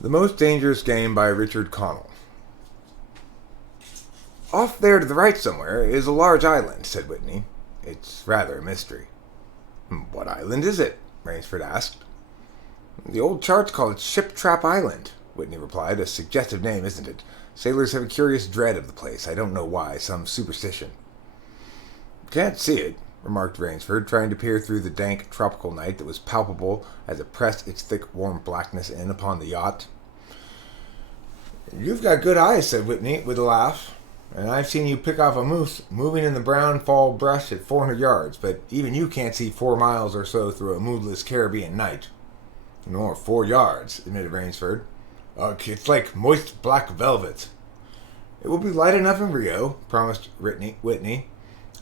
The Most Dangerous Game by Richard Connell. Off there to the right somewhere is a large island, said Whitney. It's rather a mystery. What island is it? Rainsford asked. The old charts call it Ship Trap Island, Whitney replied. A suggestive name, isn't it? Sailors have a curious dread of the place. I don't know why. Some superstition. Can't see it, remarked Rainsford, trying to peer through the dank tropical night that was palpable as it pressed its thick, warm blackness in upon the yacht. You've got good eyes, said Whitney, with a laugh, and I've seen you pick off a moose moving in the brown fall brush at 400 yards, but even you can't see 4 miles or so through a moonless Caribbean night. Nor 4 yards, admitted Rainsford. It's like moist black velvet. It will be light enough in Rio, promised Whitney.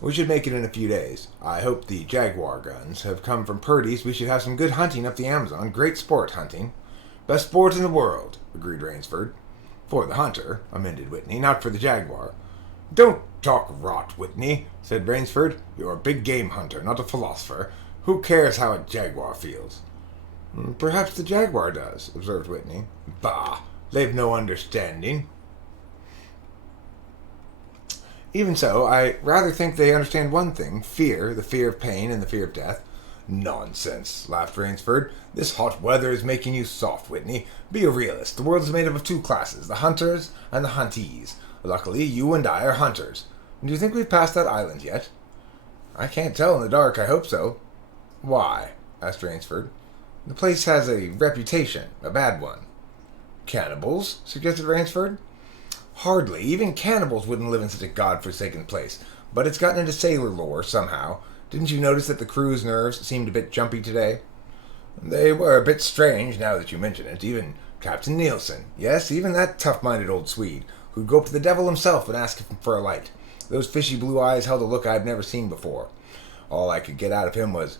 We should make it in a few days. I hope the Jaguar guns have come from Purdy's. We should have some good hunting up the Amazon. Great sport hunting. Best sport in the world, agreed Rainsford. For the hunter, amended Whitney, not for the Jaguar. Don't talk rot, Whitney, said Rainsford. You're a big game hunter, not a philosopher. Who cares how a Jaguar feels? Perhaps the Jaguar does, observed Whitney. Bah, they've no understanding. Even so, I rather think they understand one thing, fear, the fear of pain and the fear of death. Nonsense, laughed Rainsford. This hot weather is making you soft, Whitney. Be a realist. The world is made up of 2 classes, the hunters and the huntees. Luckily, you and I are hunters. Do you think we've passed that island yet? I can't tell in the dark. I hope so. Why? Asked Rainsford. The place has a reputation, a bad one. Cannibals? Suggested Rainsford. Hardly. Even cannibals wouldn't live in such a godforsaken place. But it's gotten into sailor lore somehow. Didn't you notice that the crew's nerves seemed a bit jumpy today? They were a bit strange, now that you mention it. Even Captain Nielsen. Yes, even that tough-minded old Swede, who'd go up to the devil himself and ask him for a light. Those fishy blue eyes held a look I'd never seen before. All I could get out of him was,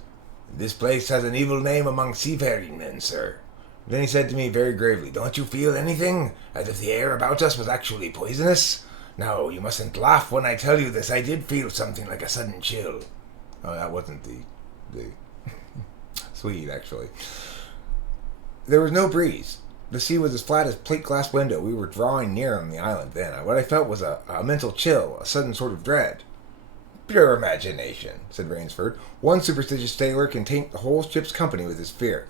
"This place has an evil name among seafaring men, sir." Then he said to me very gravely, "Don't you feel anything? As if the air about us was actually poisonous? Now, you mustn't laugh when I tell you this. I did feel something like a sudden chill." Oh, that wasn't the Swede, actually. There was no breeze. The sea was as flat as plate glass window. We were drawing near on the island then. What I felt was a mental chill, a sudden sort of dread. Pure imagination, said Rainsford. One superstitious sailor can taint the whole ship's company with his fear.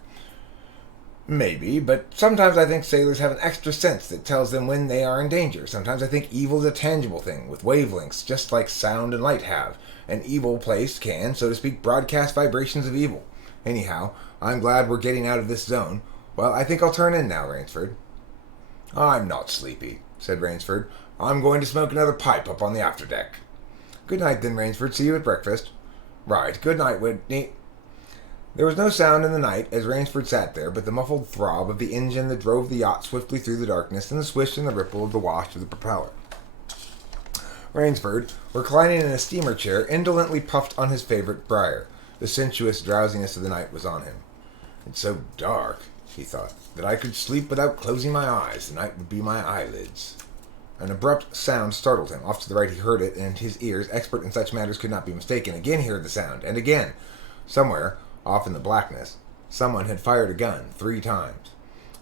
Maybe, but sometimes I think sailors have an extra sense that tells them when they are in danger. Sometimes I think evil is a tangible thing, with wavelengths, just like sound and light have. An evil place can, so to speak, broadcast vibrations of evil. Anyhow, I'm glad we're getting out of this zone. Well, I think I'll turn in now, Rainsford. I'm not sleepy, said Rainsford. I'm going to smoke another pipe up on the afterdeck. Good night, then, Rainsford. See you at breakfast. Right. Good night, Whitney. There was no sound in the night as Rainsford sat there, but the muffled throb of the engine that drove the yacht swiftly through the darkness and the swish and the ripple of the wash of the propeller. Rainsford, reclining in a steamer chair, indolently puffed on his favorite briar. The sensuous drowsiness of the night was on him. It's so dark, he thought, that I could sleep without closing my eyes. The night would be my eyelids. An abrupt sound startled him. Off to the right he heard it, and his ears, expert in such matters, could not be mistaken. Again he heard the sound, and again. Somewhere, off in the blackness, someone had fired a gun 3 times.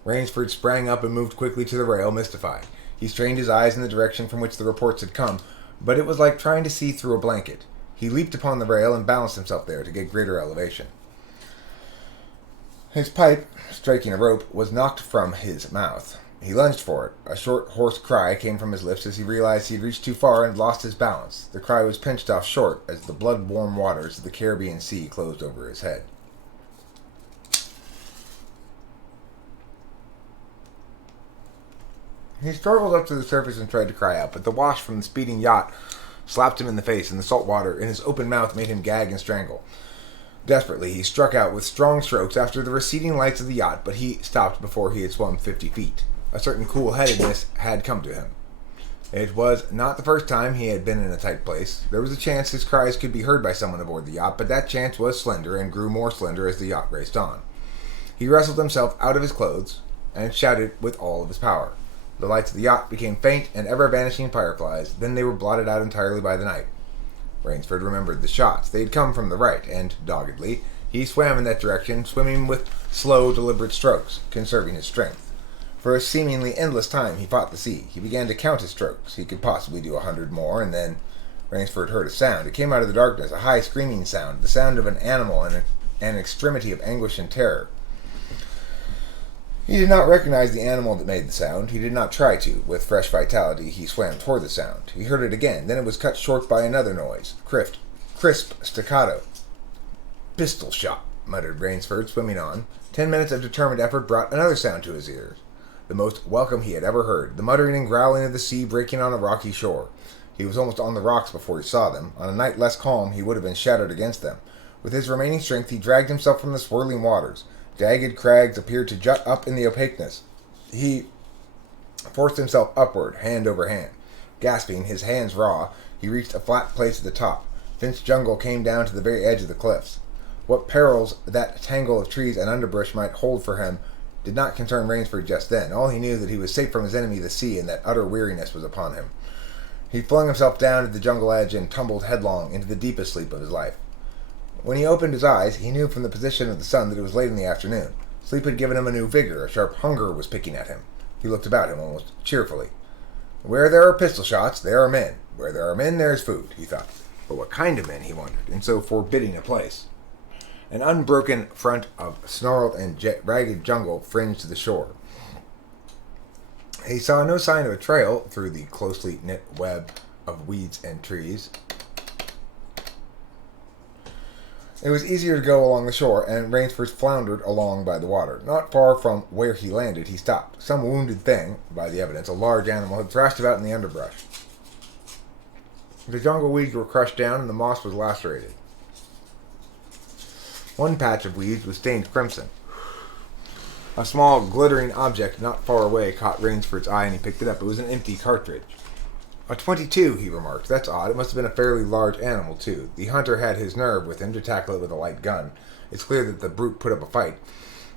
Rainsford sprang up and moved quickly to the rail, mystified. He strained his eyes in the direction from which the reports had come, but it was like trying to see through a blanket. He leaped upon the rail and balanced himself there to get greater elevation. His pipe, striking a rope, was knocked from his mouth. He lunged for it. A short, hoarse cry came from his lips as he realized he had reached too far and lost his balance. The cry was pinched off short as the blood-warm waters of the Caribbean Sea closed over his head. He struggled up to the surface and tried to cry out, but the wash from the speeding yacht slapped him in the face, and the salt water in his open mouth made him gag and strangle. Desperately, he struck out with strong strokes after the receding lights of the yacht, but he stopped before he had swum 50 feet. A certain cool-headedness had come to him. It was not the first time he had been in a tight place. There was a chance his cries could be heard by someone aboard the yacht, but that chance was slender and grew more slender as the yacht raced on. He wrestled himself out of his clothes and shouted with all of his power. The lights of the yacht became faint and ever-vanishing fireflies. Then they were blotted out entirely by the night. Rainsford remembered the shots. They had come from the right, and, doggedly, he swam in that direction, swimming with slow, deliberate strokes, conserving his strength. For a seemingly endless time he fought the sea. He began to count his strokes. He could possibly do 100 more, and then Rainsford heard a sound. It came out of the darkness, a high screaming sound, the sound of an animal in an extremity of anguish and terror. He did not recognize the animal that made the sound. He did not try to. With fresh vitality, he swam toward the sound. He heard it again. Then it was cut short by another noise. Crisp staccato. Pistol shot, muttered Rainsford, swimming on. 10 minutes of determined effort brought another sound to his ears, the most welcome he had ever heard, the muttering and growling of the sea breaking on a rocky shore. He was almost on the rocks before he saw them. On a night less calm, he would have been shattered against them. With his remaining strength, he dragged himself from the swirling waters. Jagged crags appeared to jut up in the opaqueness. He forced himself upward, hand over hand. Gasping, his hands raw, he reached a flat place at the top. Dense jungle came down to the very edge of the cliffs. What perils that tangle of trees and underbrush might hold for him did not concern Rainsford just then. All he knew that he was safe from his enemy, the sea, and that utter weariness was upon him. He flung himself down at the jungle edge and tumbled headlong into the deepest sleep of his life. When he opened his eyes, he knew from the position of the sun that it was late in the afternoon. Sleep had given him a new vigor. A sharp hunger was picking at him. He looked about him almost cheerfully. Where there are pistol shots, there are men. Where there are men, there is food, he thought. But what kind of men, he wondered, in so forbidding a place? An unbroken front of snarled and ragged jungle fringed the shore. He saw no sign of a trail through the closely knit web of weeds and trees. It was easier to go along the shore, and Rainsford floundered along by the water. Not far from where he landed, he stopped. Some wounded thing, by the evidence, a large animal, had thrashed about in the underbrush. The jungle weeds were crushed down, and the moss was lacerated. One patch of weeds was stained crimson. A small, glittering object not far away caught Rainsford's eye, and he picked it up. It was an empty cartridge. A .22, he remarked. That's odd. It must have been a fairly large animal, too. The hunter had his nerve with him to tackle it with a light gun. It's clear that the brute put up a fight.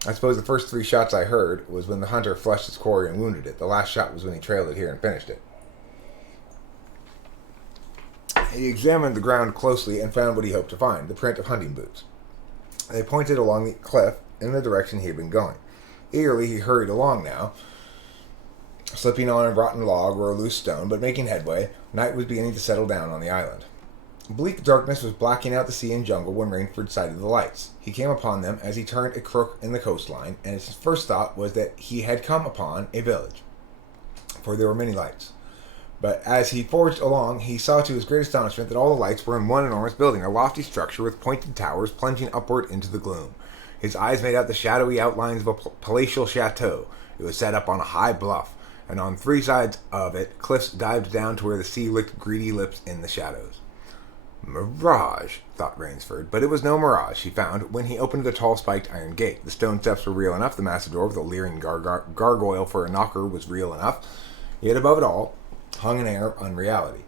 I suppose the first 3 shots I heard was when the hunter flushed his quarry and wounded it. The last shot was when he trailed it here and finished it. He examined the ground closely and found what he hoped to find, the print of hunting boots. They pointed along the cliff in the direction he had been going. Eagerly he hurried along now, slipping on a rotten log or a loose stone, but making headway. Night was beginning to settle down on the island. Bleak darkness was blacking out the sea and jungle when Rainsford sighted the lights. He came upon them as he turned a crook in the coastline, and his first thought was that he had come upon a village, for there were many lights. But as he forged along, he saw to his great astonishment that all the lights were in one enormous building, a lofty structure with pointed towers plunging upward into the gloom. His eyes made out the shadowy outlines of a palatial chateau. It was set up on a high bluff, and on 3 sides of it, cliffs dived down to where the sea licked greedy lips in the shadows. Mirage, thought Rainsford, but it was no mirage, he found, when he opened the tall spiked iron gate. The stone steps were real enough, the massive door with a leering gargoyle for a knocker was real enough, yet above it all hung an air of unreality.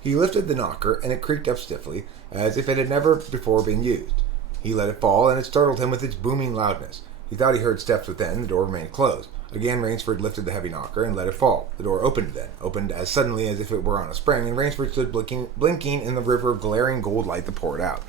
He lifted the knocker, and it creaked up stiffly, as if it had never before been used. He let it fall, and it startled him with its booming loudness. He thought he heard steps within. The door remained closed. Again Rainsford lifted the heavy knocker and let it fall. The door opened then, opened as suddenly as if it were on a spring, and Rainsford stood blinking in the river of glaring gold light that poured out.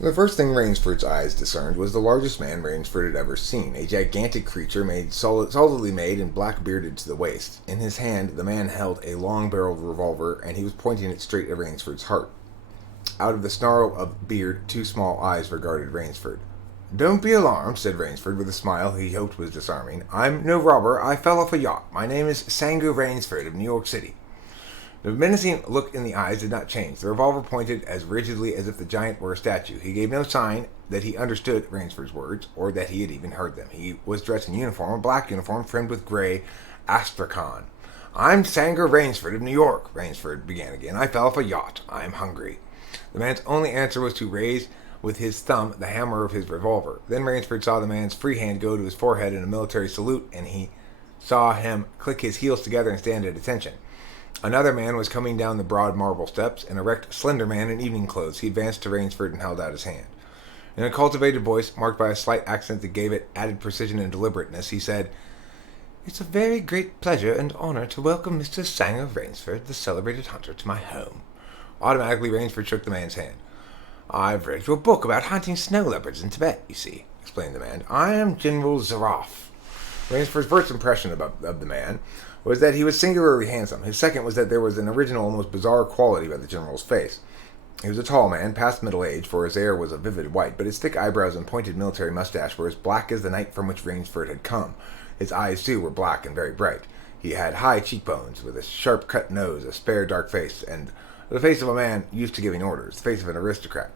The first thing Rainsford's eyes discerned was the largest man Rainsford had ever seen, a gigantic creature solidly made and black-bearded to the waist. In his hand, the man held a long-barreled revolver, and he was pointing it straight at Rainsford's heart. Out of the snarl of beard, 2 small eyes regarded Rainsford. "Don't be alarmed," said Rainsford with a smile he hoped was disarming. "I'm no robber. I fell off a yacht. My name is Sangu Rainsford of New York City." The menacing look in the eyes did not change. The revolver pointed as rigidly as if the giant were a statue. He gave no sign that he understood Rainsford's words, or that he had even heard them. He was dressed in uniform, a black uniform trimmed with gray astrakhan. "I'm Sanger Rainsford of New York," Rainsford began again. "I fell off a yacht. I'm hungry." The man's only answer was to raise with his thumb the hammer of his revolver. Then Rainsford saw the man's free hand go to his forehead in a military salute, and he saw him click his heels together and stand at attention. Another man was coming down the broad marble steps, an erect, slender man in evening clothes. He advanced to Rainsford and held out his hand. In a cultivated voice, marked by a slight accent that gave it added precision and deliberateness, he said, "It's a very great pleasure and honor to welcome Mr. Sanger Rainsford, the celebrated hunter, to my home." Automatically, Rainsford shook the man's hand. I've read your book about hunting snow leopards in Tibet, you see, explained the man. I am General Zaraf. Rainsford's first impression of the man was that he was singularly handsome. His second was that there was an original, almost bizarre quality about the general's face. He was a tall man, past middle age, for his hair was a vivid white, but his thick eyebrows and pointed military mustache were as black as the night from which Rainsford had come. His eyes, too, were black and very bright. He had high cheekbones, with a sharp-cut nose, a spare, dark face, and the face of a man used to giving orders, the face of an aristocrat.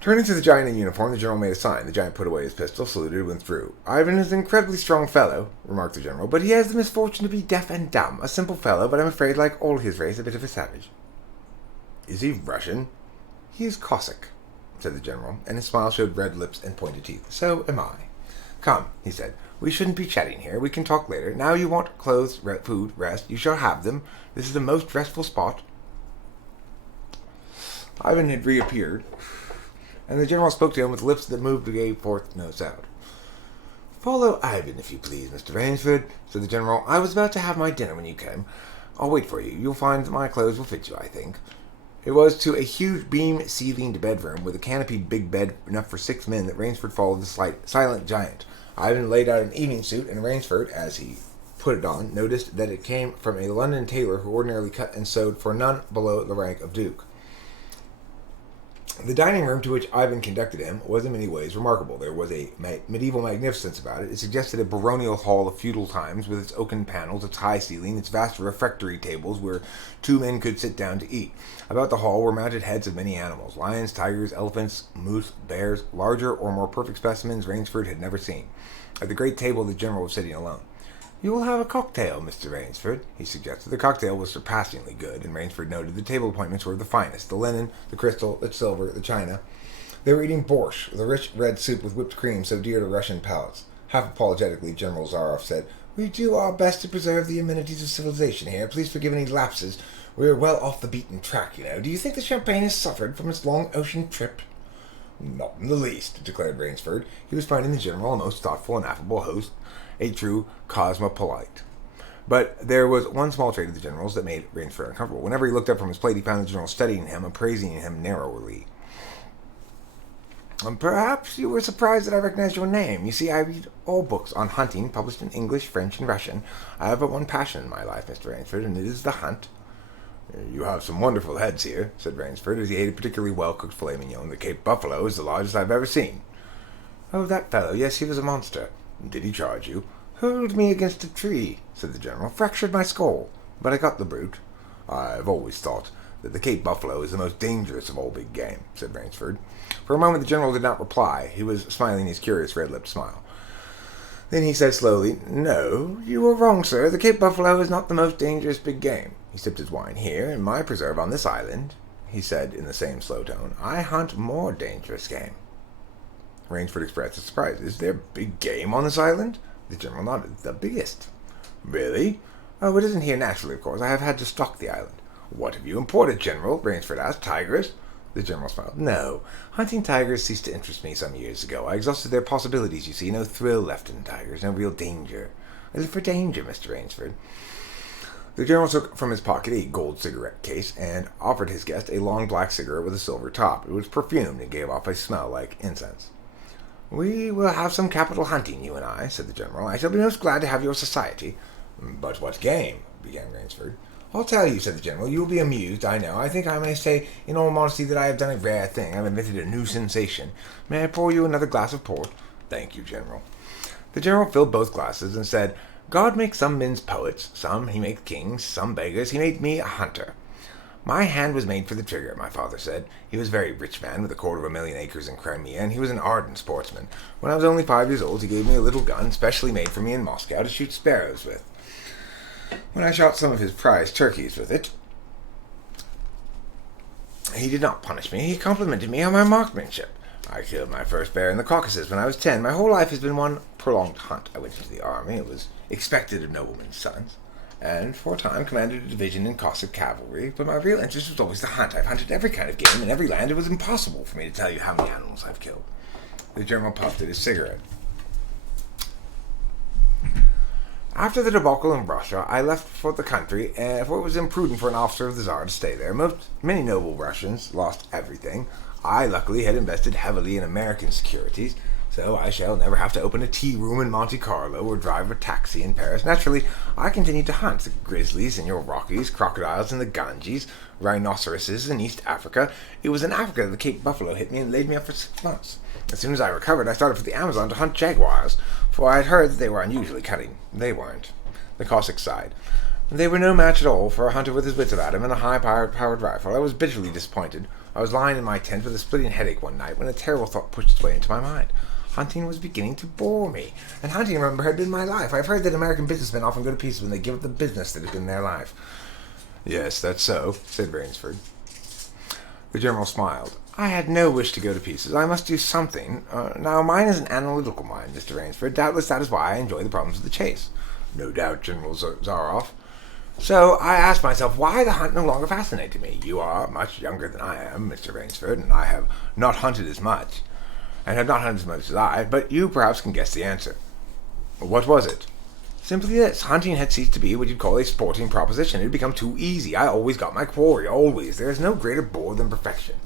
Turning to the giant in uniform, the general made a sign. The giant put away his pistol, saluted, and withdrew. Ivan is an incredibly strong fellow, remarked the general, but he has the misfortune to be deaf and dumb. A simple fellow, but I'm afraid, like all his race, a bit of a savage. Is he Russian? He is Cossack, said the general, and his smile showed red lips and pointed teeth. So am I. Come, he said. We shouldn't be chatting here. We can talk later. Now you want clothes, food, rest. You shall have them. This is the most restful spot. Ivan had reappeared, and the general spoke to him with lips that moved and gave forth no sound. Follow Ivan, if you please, Mr. Rainsford, said the general. I was about to have my dinner when you came. I'll wait for you. You'll find that my clothes will fit you, I think. It was to a huge beam-ceilinged bedroom with a canopied big bed enough for 6 men that Rainsford followed the silent giant. Ivan laid out an evening suit, and Rainsford, as he put it on, noticed that it came from a London tailor who ordinarily cut and sewed for none below the rank of duke. The dining room to which Ivan conducted him was in many ways remarkable. There was a medieval magnificence about it. It suggested a baronial hall of feudal times, with its oaken panels, its high ceiling, its vast refectory tables where 2 men could sit down to eat. About the hall were mounted heads of many animals, lions, tigers, elephants, moose, bears, larger or more perfect specimens Rainsford had never seen. At the great table the general was sitting alone. You will have a cocktail, Mr. Rainsford, he suggested. The cocktail was surpassingly good, and Rainsford noted the table appointments were of the finest, the linen, the crystal, the silver, the china. They were eating borscht, the rich red soup with whipped cream so dear to Russian palates. Half apologetically, General Zaroff said, We do our best to preserve the amenities of civilization here. Please forgive any lapses. We are well off the beaten track, you know. Do you think the champagne has suffered from its long ocean trip? Not in the least, declared Rainsford. He was finding the general a most thoughtful and affable host, a true cosmopolite. But there was one small trait of the general's that made Rainsford uncomfortable. Whenever he looked up from his plate, he found the general studying him and praising him narrowly. Perhaps you were surprised that I recognized your name. You see, I read all books on hunting, published in English, French, and Russian. I have but one passion in my life, Mr. Rainsford, and it is the hunt. You have some wonderful heads here, said Rainsford, as he ate a particularly well-cooked filet mignon. The Cape buffalo is the largest I've ever seen. Oh, that fellow, yes, he was a monster. Did he charge you? Hurled me against a tree, said the general. Fractured my skull. But I got the brute. I've always thought that the Cape buffalo is the most dangerous of all big game, said Rainsford. For a moment the general did not reply. He was smiling his curious red-lipped smile. Then he said slowly, No, you are wrong, sir. The Cape buffalo is not the most dangerous big game. He sipped his wine. Here, in my preserve on this island, he said in the same slow tone, I hunt more dangerous game. Rainsford expressed his surprise. Is there big game on this island? The general nodded. The biggest. Really? Oh, it isn't here naturally, of course. I have had to stock the island. What have you imported, General? Rainsford asked. Tigers? The general smiled. No. Hunting tigers ceased to interest me some years ago. I exhausted their possibilities, you see. No thrill left in tigers. No real danger. I live for danger, Mr. Rainsford. The general took from his pocket a gold cigarette case and offered his guest a long black cigarette with a silver top. It was perfumed and gave off a smell like incense. We will have some capital hunting, you and I, said the general. I shall be most glad to have your society. But what game? Began Rainsford. I'll tell you, said the general. You will be amused, I know. I think I may say, in all modesty, that I have done a rare thing. I have invented a new sensation. May I pour you another glass of port? Thank you, General. The general filled both glasses and said, God makes some men's poets, some he makes kings, some beggars. He made me a hunter. My hand was made for the trigger, my father said. He was a very rich man with 250,000 acres in Crimea, and he was an ardent sportsman. When I was only 5 years old, he gave me a little gun specially made for me in Moscow to shoot sparrows with. When I shot some of his prize turkeys with it, he did not punish me. He complimented me on my marksmanship. I killed my first bear in the Caucasus when I was 10. My whole life has been one prolonged hunt. I went into the army. It was expected of noblemen's sons, and for a time commanded a division in Cossack cavalry, but my real interest was always the hunt. I've hunted every kind of game in every land. It was impossible for me to tell you how many animals I've killed. The general puffed at his cigarette. After the debacle in Russia, I left for the country, for it was imprudent for an officer of the Tsar to stay there. Many noble Russians lost everything. I, luckily, had invested heavily in American securities, so I shall never have to open a tea room in Monte Carlo or drive a taxi in Paris. Naturally, I continued to hunt the grizzlies in your Rockies, crocodiles in the Ganges, rhinoceroses in East Africa. It was in Africa that the Cape buffalo hit me and laid me up for 6 months. As soon as I recovered, I started for the Amazon to hunt jaguars, for I had heard that they were unusually cunning. They weren't. The Cossack sighed. They were no match at all for a hunter with his wits about him and a high-powered rifle. I was bitterly disappointed. I was lying in my tent with a splitting headache one night when a terrible thought pushed its way into my mind. Hunting was beginning to bore me. And hunting, remember, had been my life. I've heard that American businessmen often go to pieces when they give up the business that has been their life. Yes, that's so, said Rainsford. The General smiled. I had no wish to go to pieces. I must do something. Now, mine is an analytical mind, Mr. Rainsford. Doubtless that is why I enjoy the problems of the chase. No doubt, General Zaroff. So I asked myself why the hunt no longer fascinated me. You are much younger than I am, Mr. Rainsford, and I have not hunted as much, as I, but you perhaps can guess the answer. What was it? Simply this. Hunting had ceased to be what you'd call a sporting proposition. It had become too easy. I always got my quarry, always. There is no greater bore than perfection.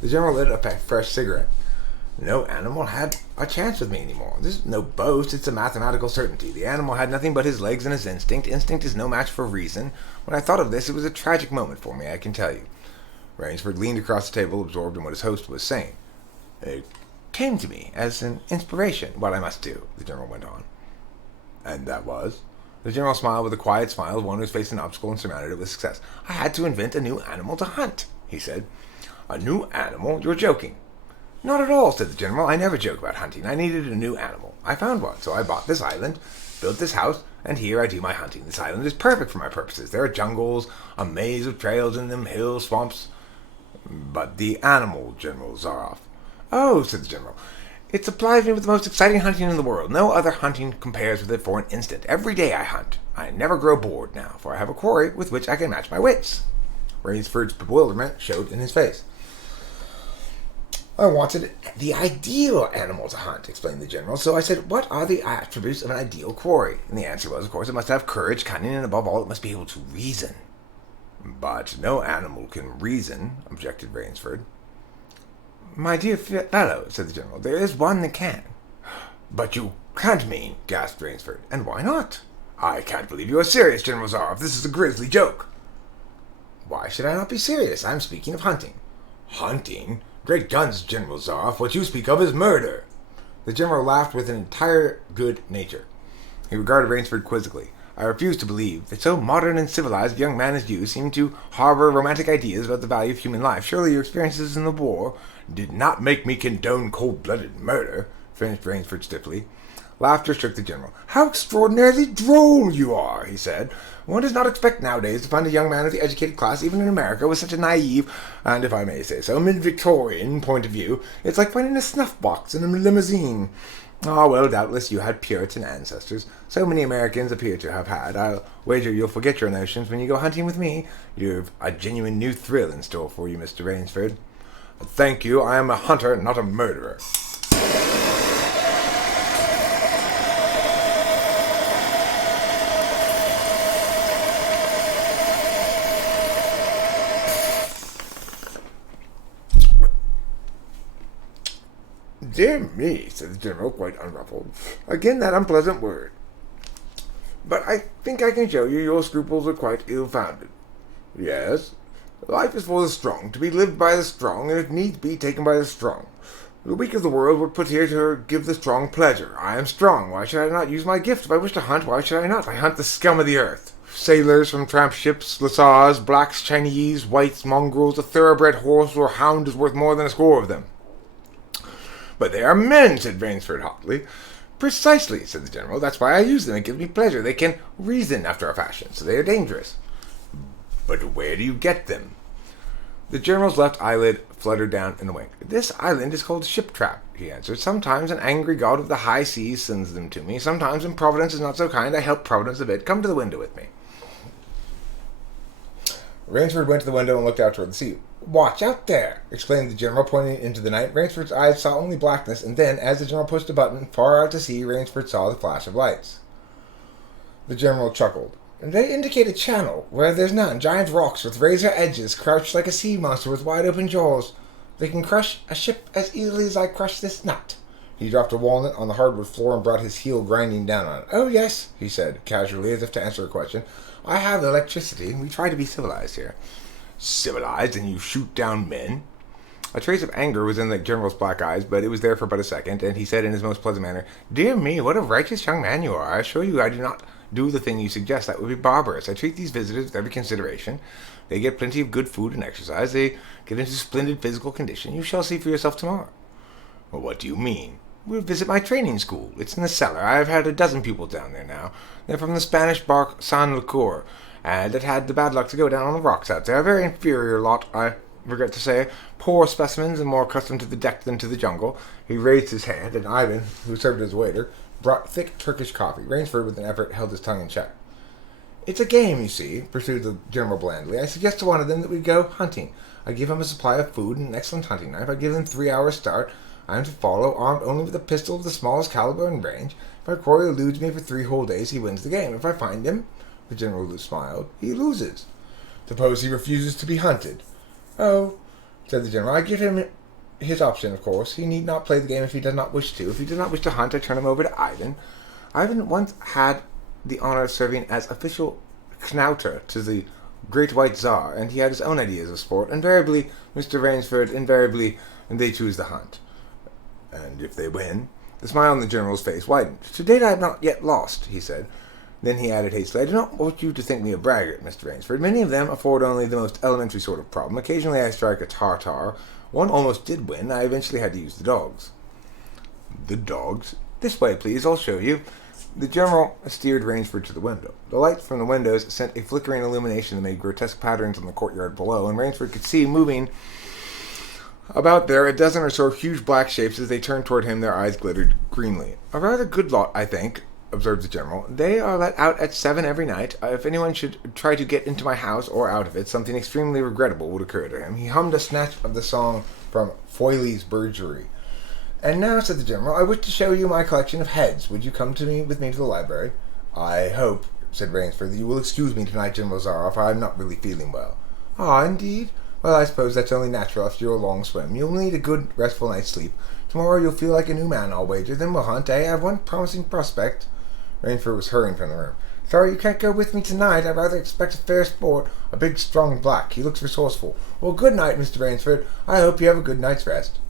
The General lit a fresh cigarette. No animal had a chance with me anymore. This is no boast, it's a mathematical certainty. The animal had nothing but his legs and his instinct. Instinct is no match for reason. When I thought of this, it was a tragic moment for me, I can tell you. Rainsford leaned across the table, absorbed in what his host was saying. It came to me as an inspiration, what I must do, the General went on. And that was? The General smiled with a quiet smile of one who has faced an obstacle and surmounted it with success. I had to invent a new animal to hunt, he said. A new animal? You're joking. Not at all, said the General. I never joke about hunting. I needed a new animal. I found one, so I bought this island, built this house, and here I do my hunting. This island is perfect for my purposes. There are jungles, a maze of trails in them, hills, swamps. But the animal, General Zaroff. Oh, said the General. It supplies me with the most exciting hunting in the world. No other hunting compares with it for an instant. Every day I hunt. I never grow bored now, for I have a quarry with which I can match my wits. Rainsford's bewilderment showed in his face. I wanted the ideal animal to hunt, explained the General. So I said, what are the attributes of an ideal quarry? And the answer was, of course, it must have courage, cunning, and above all, it must be able to reason. But no animal can reason, objected Rainsford. My dear fellow, said the General, there is one that can. But you can't mean, gasped Rainsford. And why not? I can't believe you are serious, General Zaroff. This is a grisly joke. Why should I not be serious? I'm speaking of hunting. Hunting? Great guns, General Zaroff. What you speak of is murder. The General laughed with an entire good nature. He regarded Rainsford quizzically. I refuse to believe that so modern and civilized a young man as you seem to harbor romantic ideas about the value of human life. Surely your experiences in the war did not make me condone cold-blooded murder, finished Rainsford stiffly. Laughter shook the General. How extraordinarily droll you are, he said. One does not expect nowadays to find a young man of the educated class, even in America, with such a naive, and if I may say so, mid-Victorian point of view. It's like finding a snuff-box in a limousine. Ah, well, doubtless you had Puritan ancestors. So many Americans appear to have had. I'll wager you'll forget your notions when you go hunting with me. You've a genuine new thrill in store for you, Mr. Rainsford. Thank you. I am a hunter, not a murderer. Dear me, said the General, quite unruffled. Again that unpleasant word. But I think I can show you your scruples are quite ill-founded. Yes, life is for the strong, to be lived by the strong, and if needs be, taken by the strong. The weak of the world were put here to give the strong pleasure. I am strong. Why should I not use my gift? If I wish to hunt, why should I not? I hunt the scum of the earth. Sailors from tramp ships, lascars, blacks, Chinese, whites, mongrels, a thoroughbred horse or hound is worth more than a score of them. But they are men, said Rainsford hotly. Precisely, said the General. That's why I use them. It gives me pleasure. They can reason after a fashion, so they are dangerous. But where do you get them? The General's left eyelid fluttered down in a wink. This island is called Ship Trap, he answered. Sometimes an angry god of the high seas sends them to me. Sometimes, when Providence is not so kind, I help Providence a bit. Come to the window with me. Rainsford went to the window and looked out toward the sea. Watch out there, exclaimed the General, pointing into the night. Rainsford's eyes saw only blackness, and then, as the General pushed a button far out to sea, Rainsford saw the flash of lights. The general chuckled. They indicate a channel where there's none. Giant rocks with razor edges, crouched like a sea monster with wide open jaws. They can crush a ship as easily as I crush this nut. He dropped a walnut on the hardwood floor and brought his heel grinding down on it. Oh, yes, he said, casually, as if to answer a question. I have electricity. We try to be civilized here. Civilized, and you shoot down men? A trace of anger was in the general's black eyes, but it was there for but a second, and he said in his most pleasant manner, Dear me, what a righteous young man you are. I assure you I do not do the thing you suggest. That would be barbarous. I treat these visitors with every consideration. They get plenty of good food and exercise. They get into splendid physical condition. You shall see for yourself tomorrow. Well, what do you mean? We'll visit my training school. It's in the cellar. I've had a dozen pupils down there now. They're from the Spanish bark San Licour, and that had the bad luck to go down on the rocks out there. A very inferior lot, I regret to say. Poor specimens and more accustomed to the deck than to the jungle. He raised his hand, and Ivan, who served as waiter, brought thick Turkish coffee. Rainsford, with an effort, held his tongue in check. It's a game, you see, pursued the general blandly. I suggest to one of them that we go hunting. I give him a supply of food and an excellent hunting knife. I give them 3 hours' start. I am to follow, armed only with a pistol of the smallest caliber and range. If my quarry eludes me for 3 whole days, he wins the game. If I find him, the general smiled, he loses. Suppose he refuses to be hunted. Oh, said the general, I give him his option, of course. He need not play the game if he does not wish to. If he does not wish to hunt, I turn him over to Ivan. Ivan once had the honor of serving as official knauter to the Great White Tsar, and he had his own ideas of sport. Invariably, Mr. Rainsford, invariably, and they choose the hunt. And if they win? The smile on the general's face widened. To date I have not yet lost, he said. Then he added hastily, I do not want you to think me a braggart, Mr. Rainsford. Many of them afford only the most elementary sort of problem. Occasionally I strike a Tartar. One almost did win. I eventually had to use the dogs. The dogs? This way, please. I'll show you. The general steered Rainsford to the window. The light from the windows sent a flickering illumination that made grotesque patterns on the courtyard below, and Rainsford could see moving about there a dozen or so huge black shapes. As they turned toward him, their eyes glittered greenly. A rather good lot, I think, observed the general. They are let out at 7 every night. If anyone should try to get into my house or out of it, something extremely regrettable would occur to him. He hummed a snatch of the song from Foyley's Burgery. And now, said the general, I wish to show you my collection of heads. Would you come with me to the library? I hope, said Rainsford, that you will excuse me tonight, General Zaroff. I am not really feeling well. Ah, indeed? Well, I suppose that's only natural after your long swim. You'll need a good, restful night's sleep. Tomorrow you'll feel like a new man, I'll wager. Then we'll hunt, eh? I have one promising prospect. Rainsford was hurrying from the room. Sorry you can't go with me tonight. I rather expect a fair sport. A big, strong black. He looks resourceful. Well, good night, Mr. Rainsford. I hope you have a good night's rest.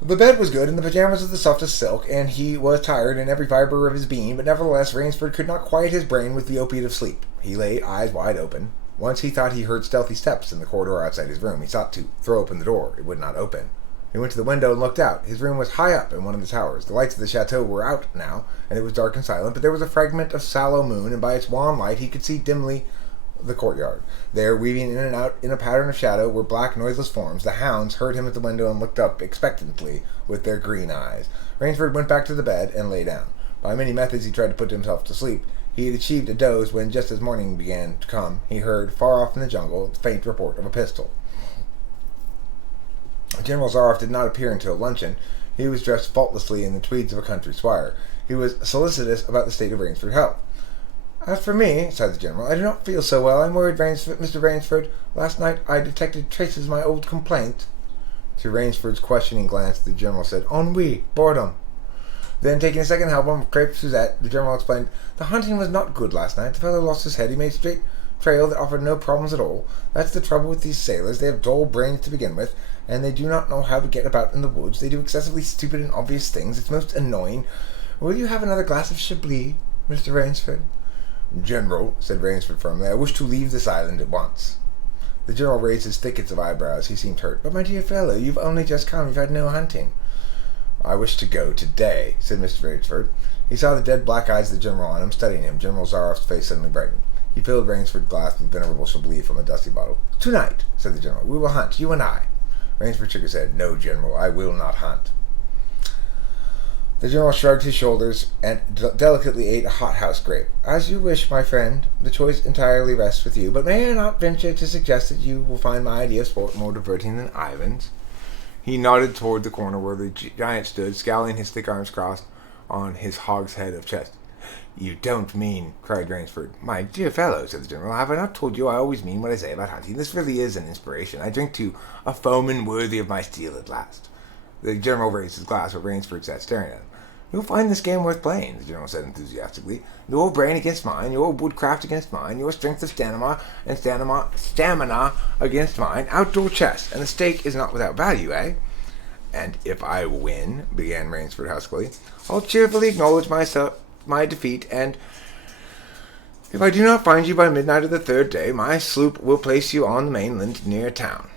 The bed was good, and the pajamas of the softest silk, and he was tired in every fiber of his being, but nevertheless Rainsford could not quiet his brain with the opiate of sleep. He lay, eyes wide open. Once he thought he heard stealthy steps in the corridor outside his room. He sought to throw open the door. It would not open. He went to the window and looked out. His room was high up in one of the towers. The lights of the chateau were out now, and it was dark and silent, but there was a fragment of sallow moon, and by its wan light he could see dimly the courtyard. There, weaving in and out in a pattern of shadow, were black, noiseless forms. The hounds heard him at the window and looked up expectantly with their green eyes. Rainsford went back to the bed and lay down. By many methods he tried to put himself to sleep. He had achieved a doze when, just as morning began to come, he heard, far off in the jungle, the faint report of a pistol. General Zaroff did not appear until luncheon. He was dressed faultlessly in the tweeds of a country squire. He was solicitous about the state of Rainsford's health. As for me, sighed the general, I do not feel so well. I'm worried, Mr. Rainsford. Last night I detected traces of my old complaint. To Rainsford's questioning glance, the general said, Ennui, boredom. Then, taking a second album of Crepe Suzette, the general explained, The hunting was not good last night. The fellow lost his head. He made a straight trail that offered no problems at all. That's the trouble with these sailors. They have dull brains to begin with, and they do not know how to get about in the woods. They do excessively stupid and obvious things. It's most annoying. Will you have another glass of Chablis, Mr. Rainsford? General, said Rainsford firmly, I wish to leave this island at once. The general raised his thickets of eyebrows. He seemed hurt. But, my dear fellow, you've only just come. You've had no hunting. I wish to go today, said Mr. Rainsford. He saw the dead black eyes of the general on him, studying him. General Zaroff's face suddenly brightened. He filled Rainsford's glass with venerable Chablis from a dusty bottle. Tonight, said the general, we will hunt, you and I. Rainsford shook his head. No, General, I will not hunt. The general shrugged his shoulders and delicately ate a hothouse grape. As you wish, my friend. The choice entirely rests with you. But may I not venture to suggest that you will find my idea of sport more diverting than Ivan's? He nodded toward the corner where the giant stood, scowling, his thick arms crossed. on his hogshead of chest. "You don't mean," cried Rainsford. "My dear fellow," said the general, "have I not told you I always mean what I say about hunting? This really is an inspiration. I drink to a foeman worthy of my steel at last." The general raised his glass, but Rainsford sat staring at him. "You'll find this game worth playing," the general said enthusiastically. "Your brain against mine, your woodcraft against mine, your strength of stamina against mine, outdoor chess, and the stake is not without value, eh?" "And if I win," began Rainsford huskily, "I'll cheerfully acknowledge my defeat, and if I do not find you by midnight of the third day, my sloop will place you on the mainland near town."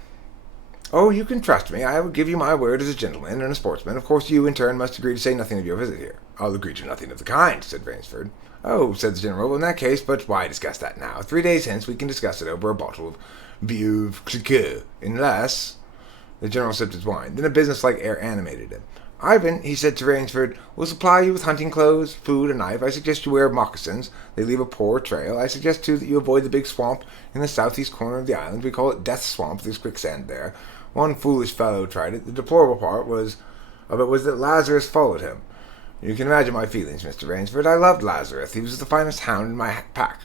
"Oh, you can trust me. I will give you my word as a gentleman and a sportsman. Of course, you, in turn, must agree to say nothing of your visit here." "I'll agree to nothing of the kind," said Rainsford. "Oh," said the general, "well, in that case, but why discuss that now? 3 days hence we can discuss it over a bottle of Veuve Clicquot, unless—" The general sipped his wine. Then a business-like air animated him. "Ivan," he said to Rainsford, "will supply you with hunting clothes, food, a knife. I suggest you wear moccasins. They leave a poor trail. I suggest, too, that you avoid the big swamp in the southeast corner of the island. We call it Death Swamp. There's quicksand there. One foolish fellow tried it. The deplorable part of it was that Lazarus followed him. You can imagine my feelings, Mr. Rainsford. I loved Lazarus. He was the finest hound in my pack.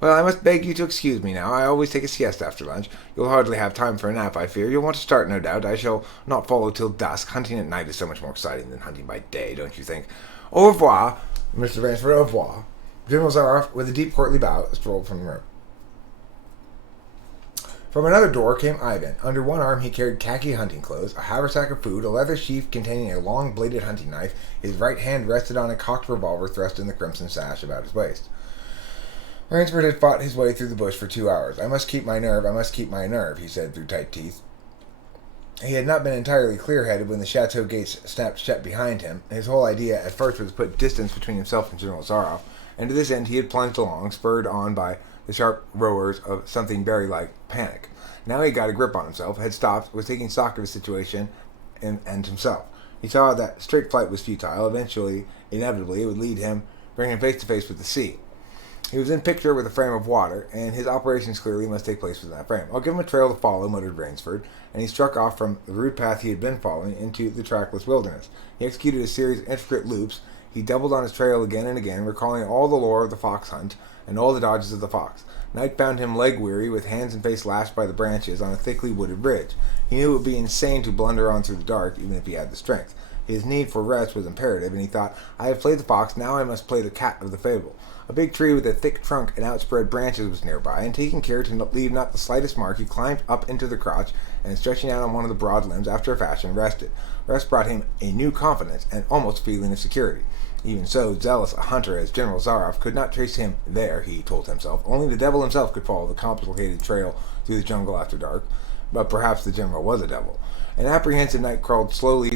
Well, I must beg you to excuse me now. I always take a siesta after lunch. You'll hardly have time for a nap, I fear. You'll want to start, no doubt. I shall not follow till dusk. Hunting at night is so much more exciting than hunting by day, don't you think? Au revoir, Mr. Rainsford, au revoir." General Zaroff, with a deep courtly bow, strolled from the room. From another door came Ivan. Under one arm he carried khaki hunting clothes, a haversack of food, a leather sheath containing a long-bladed hunting knife. His right hand rested on a cocked revolver thrust in the crimson sash about his waist. Rainsford had fought his way through the bush for 2 hours. "I must keep my nerve, he said through tight teeth. He had not been entirely clear-headed when the chateau gates snapped shut behind him. His whole idea at first was to put distance between himself and General Zaroff, and to this end he had plunged along, spurred on by the sharp roars of something very like panic. Now he got a grip on himself, had stopped, was taking stock of his situation and himself. He saw that straight flight was futile. Inevitably, it would bring him face to face with the sea. He was in picture with a frame of water, and his operations clearly must take place within that frame. "I'll give him a trail to follow," muttered Rainsford, and he struck off from the rude path he had been following into the trackless wilderness. He executed a series of intricate loops. He doubled on his trail again and again, recalling all the lore of the fox hunt and all the dodges of the fox. Night found him leg-weary, with hands and face lashed by the branches on a thickly wooded ridge. He knew it would be insane to blunder on through the dark, even if he had the strength. His need for rest was imperative, and he thought, "I have played the fox, now I must play the cat of the fable." A big tree with a thick trunk and outspread branches was nearby, and taking care to leave not the slightest mark, he climbed up into the crotch, and stretching out on one of the broad limbs, after a fashion, rested. Rest brought him a new confidence, and almost feeling of security. Even so zealous a hunter as General Zaroff could not trace him there, he told himself. Only the devil himself could follow the complicated trail through the jungle after dark. But perhaps the general was a devil. An apprehensive night crawled slowly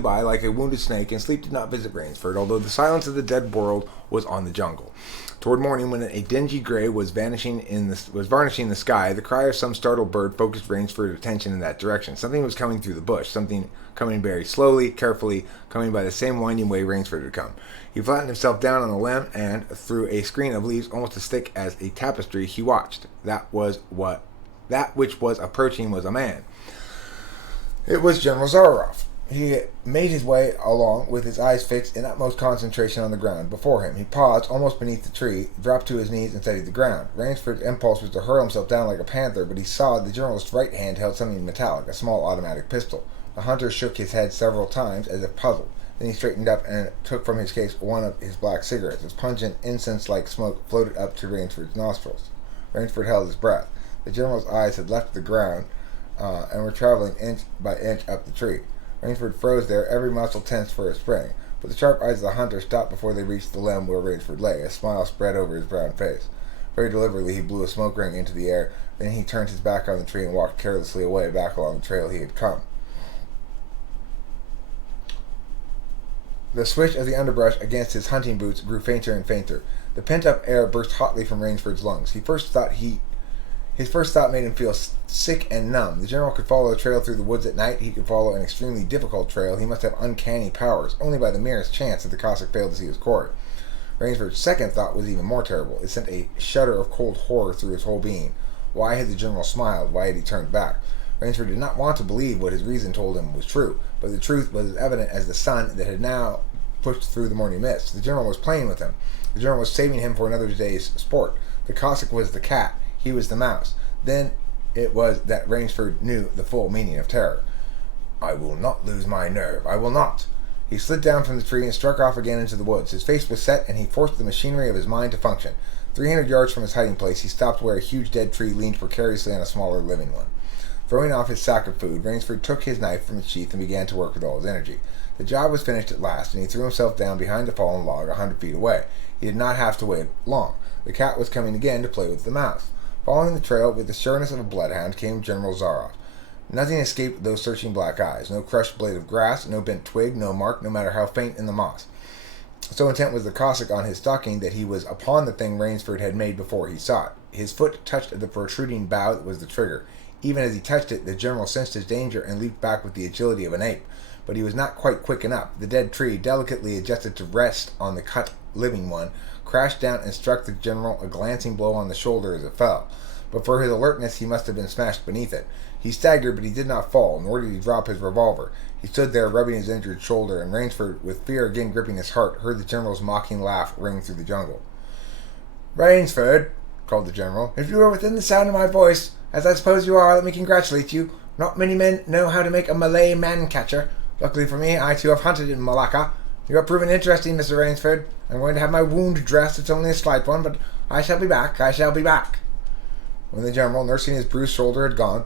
by like a wounded snake, and sleep did not visit Rainsford, although the silence of the dead world was on the jungle. Toward morning, when a dingy gray was varnishing the sky, the cry of some startled bird focused Rainsford's attention in that direction. Something was coming through the bush, something coming very slowly, carefully, coming by the same winding way Rainsford had come. He flattened himself down on the limb, and through a screen of leaves almost as thick as a tapestry, he watched. That which was approaching was a man. It was General Zaroff. He made his way along with his eyes fixed in utmost concentration on the ground before him. He paused almost beneath the tree, dropped to his knees, and steadied the ground. Rainsford's impulse was to hurl himself down like a panther, but he saw the journalist's right hand held something metallic, a small automatic pistol. The hunter shook his head several times, as if puzzled. Then he straightened up and took from his case one of his black cigarettes. Its pungent, incense-like smoke floated up to Rainsford's nostrils. Rainsford held his breath. The general's eyes had left the ground and were traveling inch by inch up the tree. Rainsford froze there, every muscle tense for a spring, but the sharp eyes of the hunter stopped before they reached the limb where Rainsford lay. A smile spread over his brown face. Very deliberately he blew a smoke ring into the air. Then he turned his back on the tree and walked carelessly away, back along the trail he had come. The swish of the underbrush against his hunting boots grew fainter and fainter. The pent-up air burst hotly from Rainsford's lungs. His first thought made him feel sick and numb. The general could follow a trail through the woods at night. He could follow an extremely difficult trail. He must have uncanny powers. Only by the merest chance had the Cossack failed to see his quarry. Rainsford's second thought was even more terrible. It sent a shudder of cold horror through his whole being. Why had the general smiled? Why had he turned back? Rainsford did not want to believe what his reason told him was true, but the truth was as evident as the sun that had now pushed through the morning mist. The general was playing with him. The general was saving him for another day's sport. The Cossack was the cat. He was the mouse. Then it was that Rainsford knew the full meaning of terror. I will not lose my nerve. I will not. He slid down from the tree and struck off again into the woods. His face was set, and he forced the machinery of his mind to function. 300 yards from his hiding place, he stopped where a huge dead tree leaned precariously on a smaller living one. Throwing off his sack of food, Rainsford took his knife from its sheath and began to work with all his energy. The job was finished at last, and he threw himself down behind a fallen log 100 feet away. He did not have to wait long. The cat was coming again to play with the mouse. Following the trail with the sureness of a bloodhound came General Zaroff. Nothing escaped those searching black eyes. No crushed blade of grass, no bent twig, no mark, no matter how faint in the moss. So intent was the Cossack on his stalking that he was upon the thing Rainsford had made before he saw it. His foot touched the protruding bough that was the trigger. Even as he touched it, the general sensed his danger and leaped back with the agility of an ape. But he was not quite quick enough. The dead tree, delicately adjusted to rest on the cut living one, crashed down and struck the general a glancing blow on the shoulder as it fell. But for his alertness, he must have been smashed beneath it. He staggered, but he did not fall, nor did he drop his revolver. He stood there, rubbing his injured shoulder, and Rainsford, with fear again gripping his heart, heard the general's mocking laugh ring through the jungle. Rainsford, called the general, if you are within the sound of my voice, as I suppose you are, let me congratulate you. Not many men know how to make a Malay man-catcher. Luckily for me, I too have hunted in Malacca. You have proven interesting, Mr. Rainsford. I'm going to have my wound dressed. It's only a slight one, but I shall be back. I shall be back. When the general, nursing his bruised shoulder, had gone,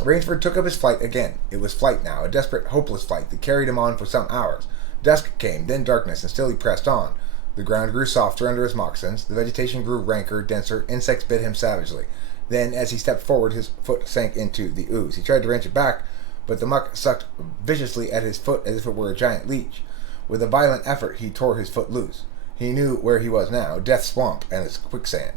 Rainsford took up his flight again. It was flight now, a desperate, hopeless flight that carried him on for some hours. Dusk came, then darkness, and still he pressed on. The ground grew softer under his moccasins. The vegetation grew ranker, denser. Insects bit him savagely. Then, as he stepped forward, his foot sank into the ooze. He tried to wrench it back, but the muck sucked viciously at his foot as if it were a giant leech. With a violent effort, he tore his foot loose. He knew where he was now, Death Swamp and its quicksand.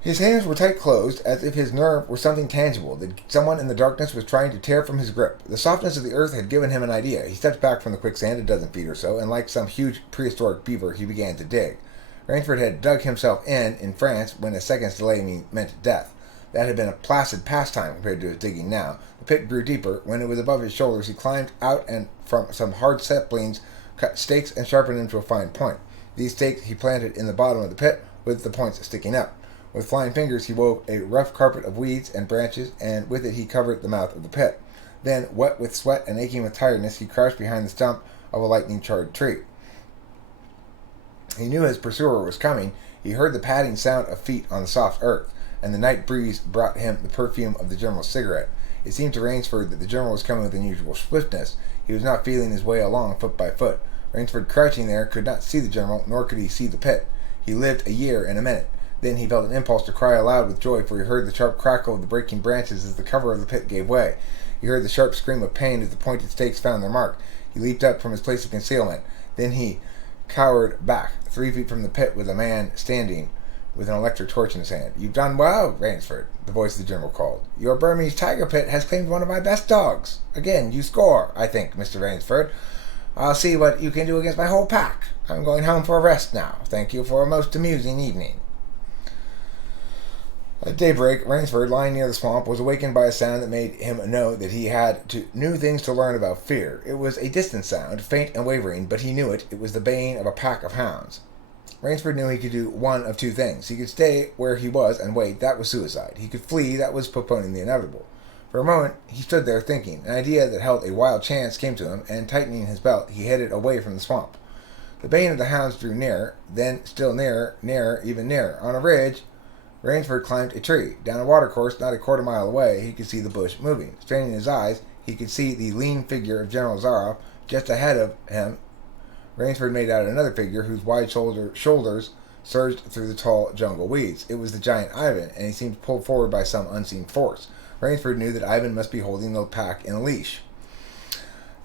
His hands were tight closed, as if his nerve were something tangible that someone in the darkness was trying to tear from his grip. The softness of the earth had given him an idea. He stepped back from the quicksand 12 feet or so, and like some huge prehistoric beaver, he began to dig. Rainsford had dug himself in France, when a second's delay meant death. That had been a placid pastime compared to his digging now. The pit grew deeper. When it was above his shoulders, he climbed out and from some hard saplings, cut stakes, and sharpened them to a fine point. These stakes he planted in the bottom of the pit, with the points sticking up. With flying fingers, he wove a rough carpet of weeds and branches, and with it he covered the mouth of the pit. Then, wet with sweat and aching with tiredness, he crouched behind the stump of a lightning-charred tree. He knew his pursuer was coming. He heard the padding sound of feet on the soft earth, and the night breeze brought him the perfume of the general's cigarette. It seemed to Rainsford that the general was coming with unusual swiftness. He was not feeling his way along foot by foot. Rainsford, crouching there, could not see the general, nor could he see the pit. He lived a year in a minute. Then he felt an impulse to cry aloud with joy, for he heard the sharp crackle of the breaking branches as the cover of the pit gave way. He heard the sharp scream of pain as the pointed stakes found their mark. He leaped up from his place of concealment. Then he cowered back 3 feet from the pit with a man standing with an electric torch in his hand. You've done well, Rainsford, the voice of the general called. Your Burmese tiger pit has claimed one of my best dogs. Again, you score, I think, Mr. Rainsford. I'll see what you can do against my whole pack. I'm going home for a rest now. Thank you for a most amusing evening. At daybreak, Rainsford, lying near the swamp, was awakened by a sound that made him know that he had new things to learn about fear. It was a distant sound, faint and wavering, but he knew it. It was the baying of a pack of hounds. Rainsford knew he could do one of two things. He could stay where he was and wait. That was suicide. He could flee. That was postponing the inevitable. For a moment, he stood there thinking. An idea that held a wild chance came to him, and tightening his belt, he headed away from the swamp. The baying of the hounds drew nearer, then still nearer, nearer, even nearer. On a ridge, Rainsford climbed a tree. Down a watercourse not a quarter-mile away, he could see the bush moving. Straining his eyes, he could see the lean figure of General Zaroff just ahead of him. Rainsford made out another figure whose wide shoulders surged through the tall jungle weeds. It was the giant Ivan, and he seemed pulled forward by some unseen force. Rainsford knew that Ivan must be holding the pack in a leash.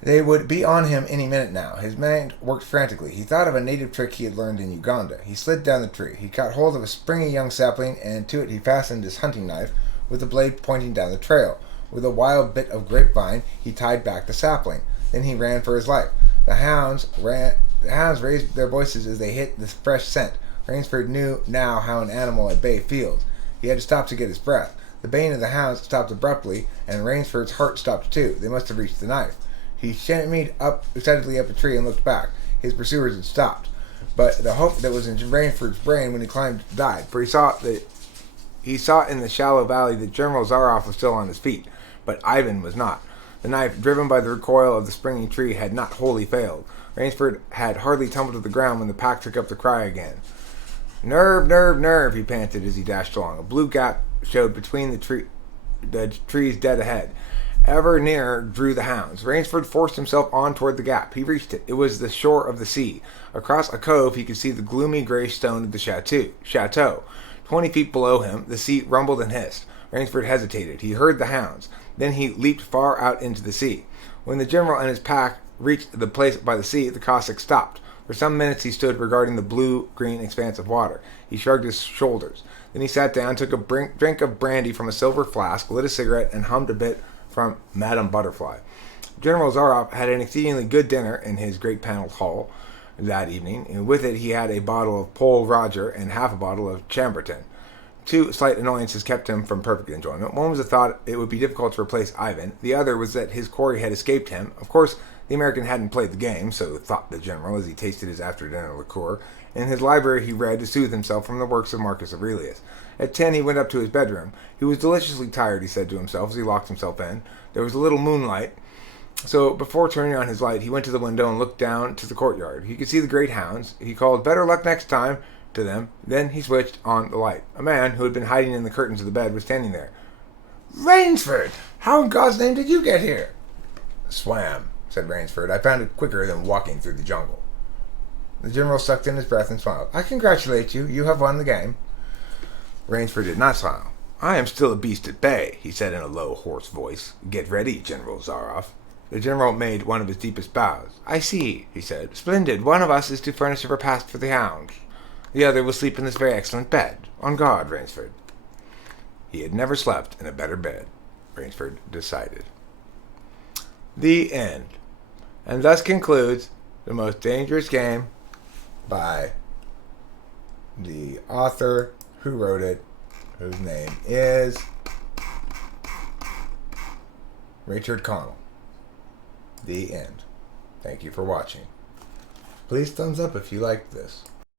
They would be on him any minute now. His mind worked frantically. He thought of a native trick he had learned in Uganda. He slid down the tree. He caught hold of a springy young sapling, and to it he fastened his hunting knife, with the blade pointing down the trail. With a wild bit of grapevine, he tied back the sapling. Then he ran for his life. The hounds raised their voices as they hit the fresh scent. Rainsford knew now how an animal at bay feels. He had to stop to get his breath. The baying of the hounds stopped abruptly, and Rainsford's heart stopped too. They must have reached the knife. He shammied excitedly up a tree and looked back. his pursuers had stopped. But the hope that was in Rainford's brain when he climbed died, for he saw in the shallow valley that General Zaroff was still on his feet, but Ivan was not. The knife, driven by the recoil of the springing tree, had not wholly failed. Rainsford had hardly tumbled to the ground when the pack took up the cry again. "Nerve, nerve, nerve," he panted as he dashed along. A blue gap showed between the trees dead ahead. Ever nearer drew the hounds. Rainsford forced himself on toward the gap. He reached it. It was the shore of the sea. Across a cove he could see the gloomy gray stone of the chateau. 20 feet below him, the sea rumbled and hissed. Rainsford hesitated. He heard the hounds. Then he leaped far out into the sea. When the general and his pack reached the place by the sea, the Cossack stopped. For some minutes he stood regarding the blue-green expanse of water. He shrugged his shoulders. Then he sat down, took a drink of brandy from a silver flask, lit a cigarette, and hummed a bit from Madame Butterfly. General Zaroff had an exceedingly good dinner in his great panelled hall that evening, and with it he had a bottle of Pole Roger and half a bottle of Chambertin. Two slight annoyances kept him from perfect enjoyment. One was the thought it would be difficult to replace Ivan. The other was that his quarry had escaped him. Of course, the American hadn't played the game, so thought the general as he tasted his after-dinner liqueur. In his library he read to soothe himself from the works of Marcus Aurelius. At 10 he went up to his bedroom. He was deliciously tired, he said to himself as he locked himself in. There was a little moonlight, so before turning on his light he went to the window and looked down to the courtyard. He could see the great hounds. He called, "Better luck next time," to them. Then he switched on the light. A man, who had been hiding in the curtains of the bed, was standing there. "Rainsford! How in God's name did you get here?" "Swam," said Rainsford. "I found it quicker than walking through the jungle." The general sucked in his breath and smiled. "I congratulate you. You have won the game." Rainsford did not smile. "I am still a beast at bay," he said in a low, hoarse voice. "Get ready, General Zaroff." The general made one of his deepest bows. "I see," he said. "Splendid. One of us is to furnish a repast for the hounds. The other will sleep in this very excellent bed. On guard, Rainsford." He had never slept in a better bed, Rainsford decided. The end. And thus concludes The Most Dangerous Game by the author who wrote it, whose name is Richard Connell. The end. Thank you for watching. Please thumbs up if you liked this.